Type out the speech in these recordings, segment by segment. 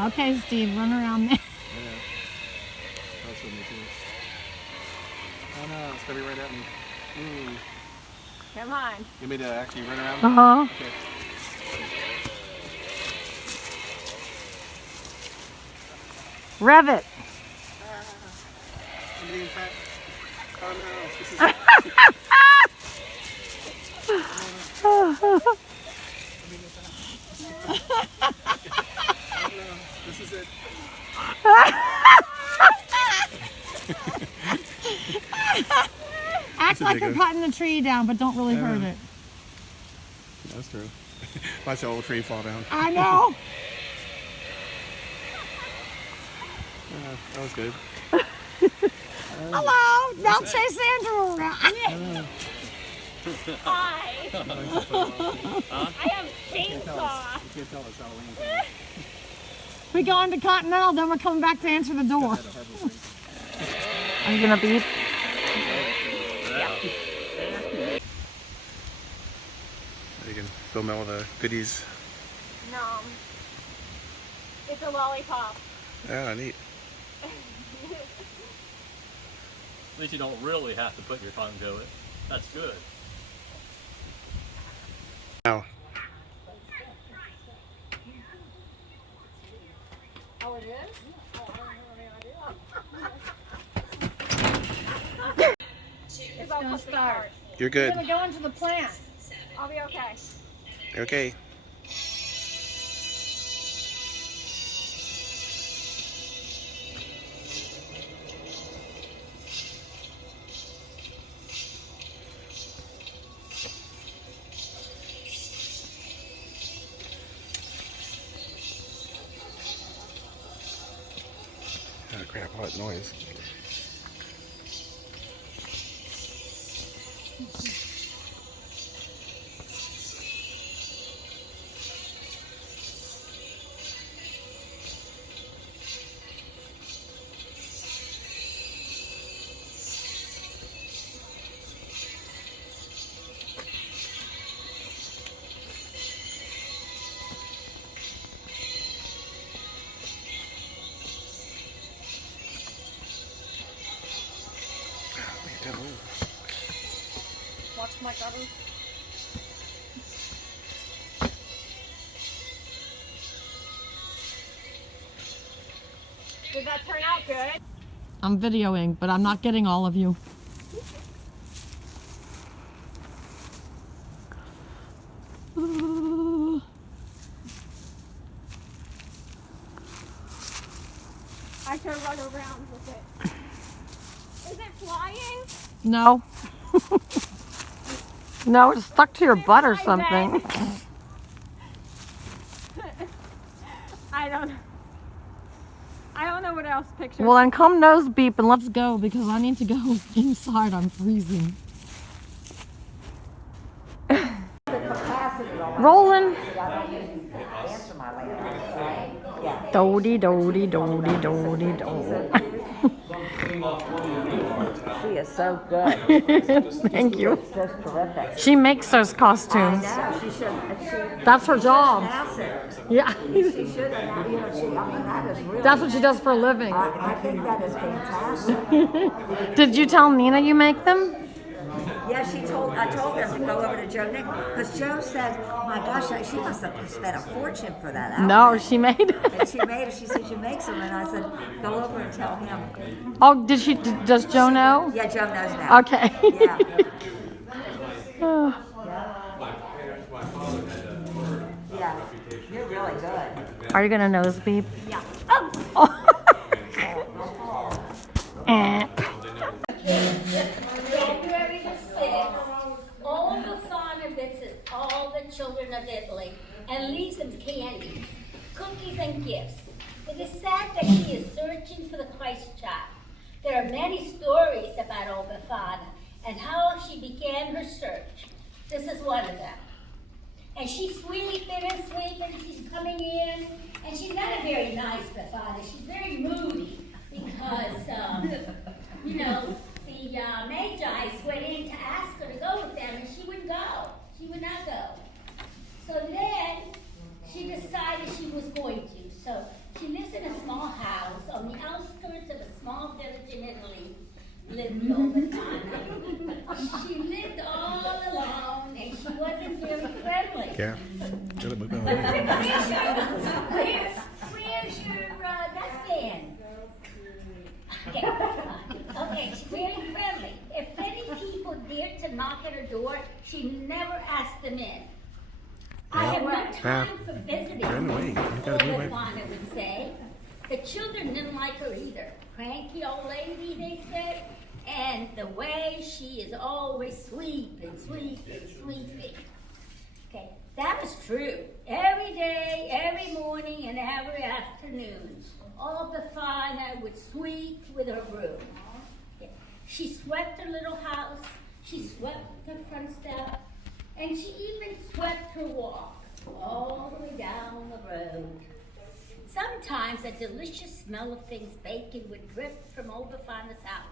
Okay, Steve, run around there. Yeah. That's with me too. Oh no, it's gonna be right at me. Ooh. Come on. You want me to actually run around? Uh-huh. Okay. Rev it. I'm getting fat. Oh no, this is this is it. Act like you're cutting the tree down, but don't really hurt it. That's true. Watch the old tree fall down. I know. That was good. Hello. Now chase Andrew around. Hi. I have a chainsaw. You can't tell us Halloween. We go into Continental, then we're coming back to answer the door. Are you gonna beep? You can film all the goodies. No. It's a lollipop. Yeah, neat. At least you don't really have to put your tongue to it. That's good. Now. Oh, it is? It's all gonna start. You're good. We're gonna go into the plant. I'll be okay. Okay. Oh crap, what noise. Watch my gutter. Did that turn out good? I'm videoing, but I'm not getting all of you. I should run around with it. Is it flying? No. No, it's stuck to your butt or something. I don't know what else picture. Well, then come nose beep and let's go because I need to go inside. I'm freezing. Rolling. Dodie, dodie, dodie, dodie, dodie. She is so good. Thank you. It's just terrific. She makes those costumes. Yeah, she should. That's her job. Pass it. Yeah. She should. And, you know, I mean, that is really. That's what she does for a living. I think that is fantastic. Did you tell Nina you make them? Yeah, I told her to go over to Joe Nick because Joe said, "Oh my gosh, she must have spent a fortune for that outfit." No, she made it. And she made it. She said she makes them, and I said, "Go over and tell him." Oh, does Joe know? Yeah, Joe knows now. Okay. Yeah. Oh. Yeah. You're really good. Are you gonna nose beep? Yeah. Oh. Eh. February the 6th, all the sauna visits all the children of Italy and leaves them candies, cookies, and gifts. It is sad that she is searching for the Christ child. There are many stories about old Befana and how she began her search. This is one of them. And she's sweeping and sweeping, she's coming in, and she's not a very nice Befana. She's very moody because, you know, the Magi's went in to ask her to go with them, and she wouldn't go. She would not go. So then she decided she was going to. So she lived all the time. She lived all alone and she wasn't very friendly. Yeah. Should have moved on. Where's your dustpan? Okay, she's very friendly. If any people dared to knock at her door, she never asked them in. I have no time for visiting, Run away. You gotta move away. Fauna would say. The children didn't like her either. Cranky old lady, they said, and the way she is always sweeping. Okay, that was true. Every day, every morning, and every afternoon, all the Fauna would sweep with her broom. Okay. She swept her little house, she swept the front step, and she even swept her walk all the way down the road. Sometimes a delicious smell of things baking would drip from old Bafana's house.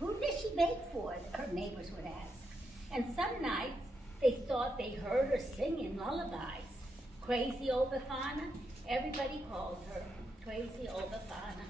Who did she bake for? Her neighbors would ask. And some nights they thought they heard her singing lullabies. Crazy old Bafana, everybody called her Crazy old Bafana.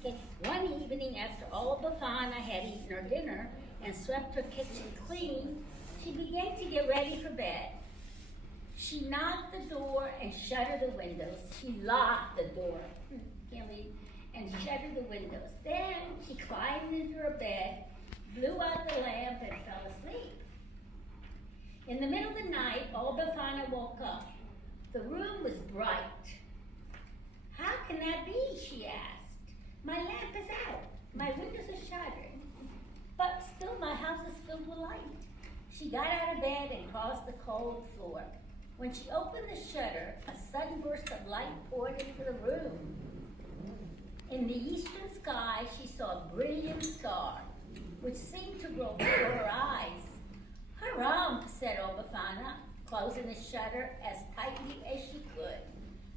Okay. One evening after old Bafana had eaten her dinner and swept her kitchen clean, she began to get ready for bed. She knocked the door and shuttered the windows. She locked the door, can't read, and shuttered the windows. Then she climbed into her bed, blew out the lamp, and fell asleep. In the middle of the night, old Bafana woke up. The room was bright. How can that be? She asked. My lamp is out. My windows are shuttered. But still my house is filled with light. She got out of bed and crossed the cold floor. When she opened the shutter, a sudden burst of light poured into the room. In the eastern sky, she saw a brilliant star, which seemed to grow before her eyes. "Harumph," said old Bafana, closing the shutter as tightly as she could.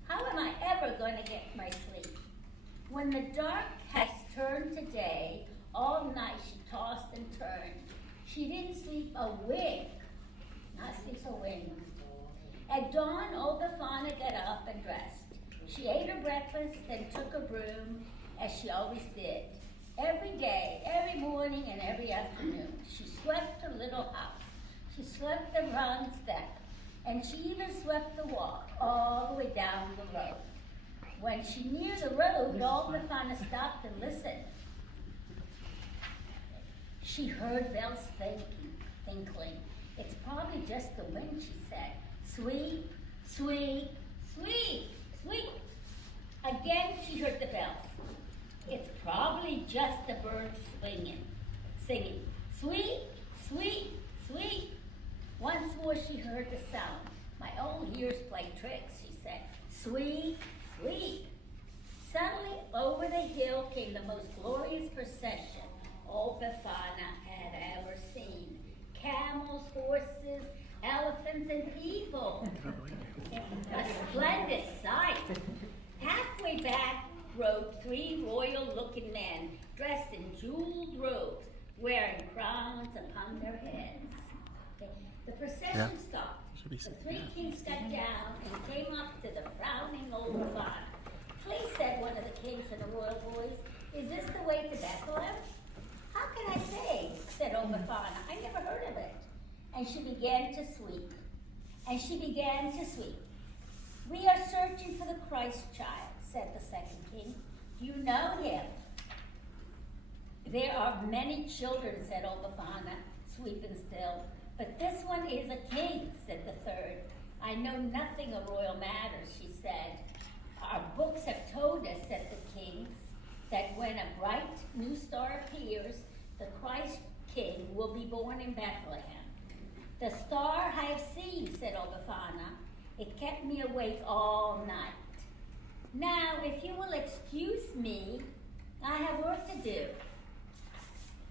"How am I ever going to get my sleep?" When the dark has turned to day, all night she tossed and turned. She didn't sleep a wink, not sleep a wink. At dawn, old Bafana got up and dressed. She ate her breakfast, then took her broom, as she always did. Every day, every morning, and every afternoon, she swept her little house. She swept the front step, and she even swept the walk all the way down the road. When she neared the road, old Bafana stopped and listened. She heard bells tinkling. "It's probably just the wind," she said. "Sweep, sweep, sweep, sweep." Again she heard the bells. "It's probably just the birds singing. Sweep, sweep, sweep." Once more she heard the sound. "My old ears play tricks," she said. "Sweep, sweep." Suddenly over the hill came the most glorious procession old Bafana had ever seen. Camels, horses, elephants, and people. A splendid sight. Halfway back rode 3 royal-looking men dressed in jeweled robes, wearing crowns upon their heads. The procession stopped. The 3 kings got down and came up to the frowning old Bafana. "Please," said one of the kings in a royal voice, "is this the way to Bethlehem?" "How can I say?" said old Bafana. "I never heard of it." And she began to sweep. "We are searching for the Christ child," said the second king. "Do you know him?" "There are many children," said old Bafana, sweeping still. "But this one is a king," said the third. "I know nothing of royal matters," she said. "Our books have told us," said the kings, "that when a bright new star appears, the Christ King will be born in Bethlehem." "The star I have seen," said old Bafana. "It kept me awake all night. Now, if you will excuse me, I have work to do."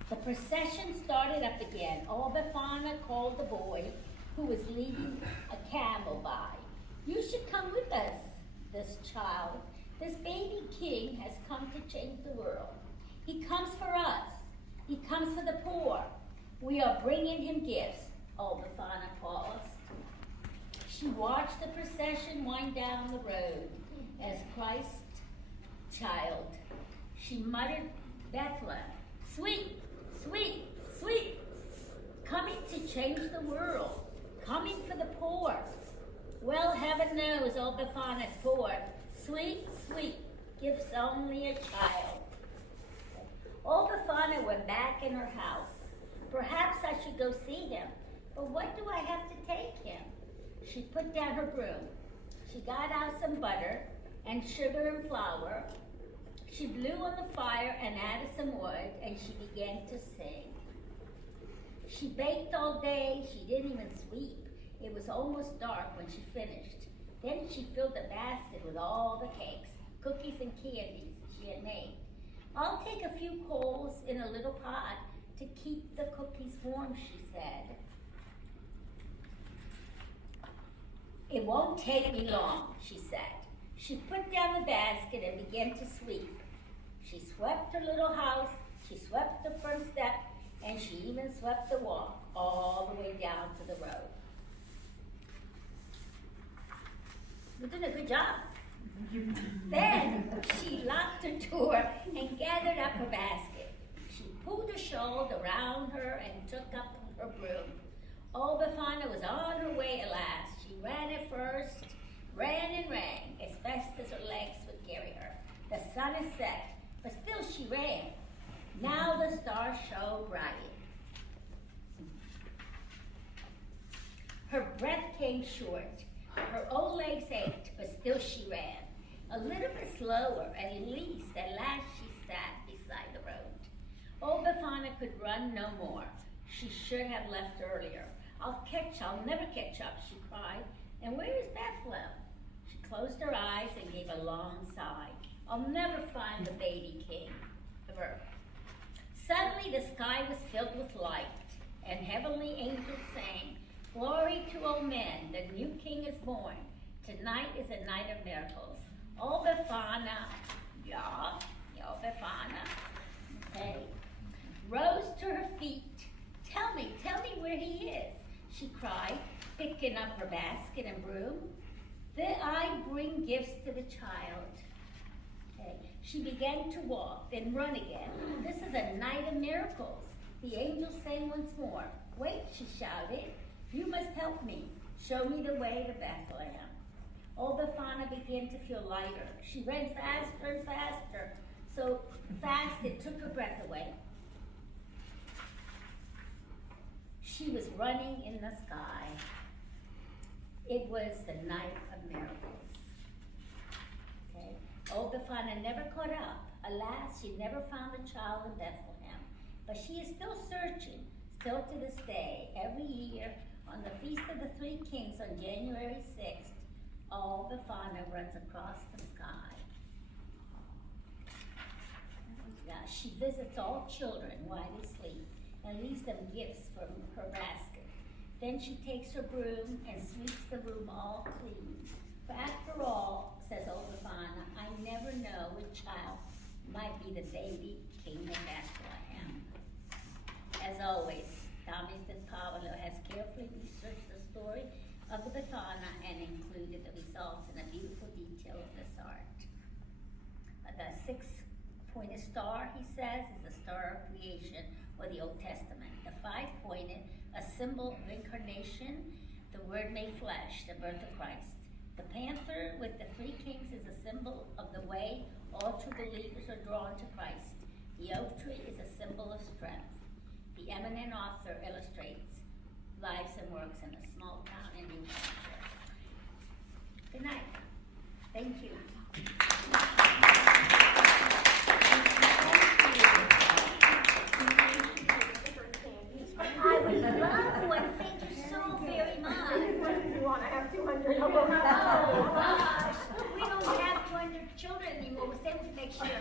The procession started up again. Old Bafana called the boy who was leading a camel by. "You should come with us, this child. This baby king has come to change the world. He comes for us. He comes for the poor. We are bringing him gifts." Old Bafana paused. She watched the procession wind down the road as Christ child. She muttered, "Bethlehem, sweep, Sweet, sweet, coming to change the world, coming for the poor. Well, heaven knows old Befana's poor. Sweet, sweet, gifts only a child. Old Befana went back in her house. Perhaps I should go see him, but what do I have to take him? She put down her broom. She got out some butter and sugar and flour. She blew on the fire and added some wood, and she began to sing. She baked all day. She didn't even sweep. It was almost dark when she finished. Then she filled the basket with all the cakes, cookies, and candies she had made. I'll take a few coals in a little pot to keep the cookies warm, she said. It won't take me long, she said. She put down the basket and began to sweep. She swept her little house, she swept the front step, and she even swept the walk all the way down to the road. You did a good job. Then she locked her door and gathered up her basket. She pulled her shawl around her and took up her broom. Old Befana was on her way at last. She ran at first, ran and ran, as fast as her legs would carry her. The sun had set, but still she ran. Now the stars shone bright. Her breath came short. Her old legs ached, but still she ran. A little bit slower, at last she sat beside the road. Old Befana could run no more. She should have left earlier. I'll never catch up, she cried. And where is Bethlehem? She closed her eyes and gave a long sigh. I'll never find the baby king of earth. Suddenly the sky was filled with light, and heavenly angels sang, "Glory to all men, the new king is born. Tonight is a night of miracles." Old Befana, Befana, okay, rose to her feet. Tell me where he is, she cried, picking up her basket and broom. Then I bring gifts to the child. Okay. She began to walk, then run again. This is a night of miracles. The angels sang once more. Wait, she shouted. You must help me. Show me the way to Bethlehem. Old Befana began to feel lighter. She ran faster and faster, so fast it took her breath away. She was running in the sky. It was the night of miracles. Okay. Old Befana never caught up. Alas, she never found the child in Bethlehem. But she is still searching, still to this day. Every year, on the Feast of the Three Kings on January 6th, Old Befana runs across the sky. She visits all children while they sleep and leaves them gifts from her basket. Then she takes her broom and sweeps the room all clean. For after all, says old Befana, I never know which child might be the baby king of Bethlehem. As always, Thomas de Pablo has carefully researched the story of the Befana and included the results in a beautiful detail of this art. The six-pointed star, he says, is the star of creation, or the Old Testament. The five-pointed, a symbol of incarnation, the Word made flesh, the birth of Christ. The panther with the three kings is a symbol of the way all true believers are drawn to Christ. The oak tree is a symbol of strength. The eminent author illustrates lives and works in a small town in New Hampshire. Good night. Thank you. I would love one. Thank you so very much. You want to have 200? Oh gosh, we don't have 200 children anymore. We'll save it next year.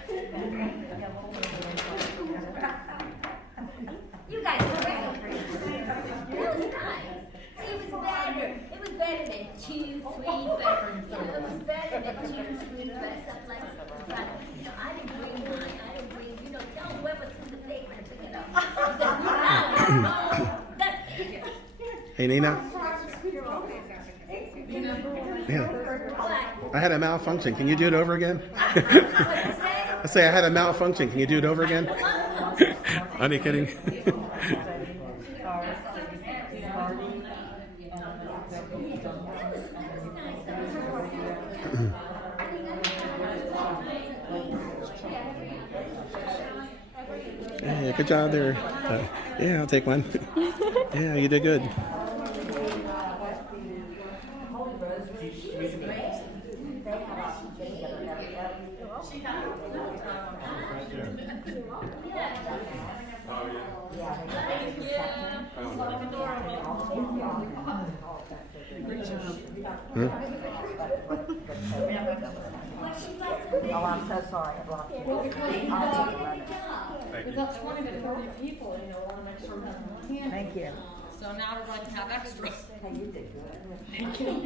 You guys were great. That was nice. See, it was better. It was better than 2, 3, but it was better than 2, 3, but stuff like that. You know, I didn't bring mine. Tell whoever threw the paper to pick it up. Hey, Nina. Yeah. I had a malfunction. Can you do it over again? I say I had a malfunction. Can you do it over again? Are you kidding? Hey, good job there. Yeah, I'll take one. Yeah, you did good. Oh, I'm so sorry. I blocked you. We've got 20 to 30 people, you know, want to make sure we have enough. Thank you. So now we're going to have extras. Hey, you did good.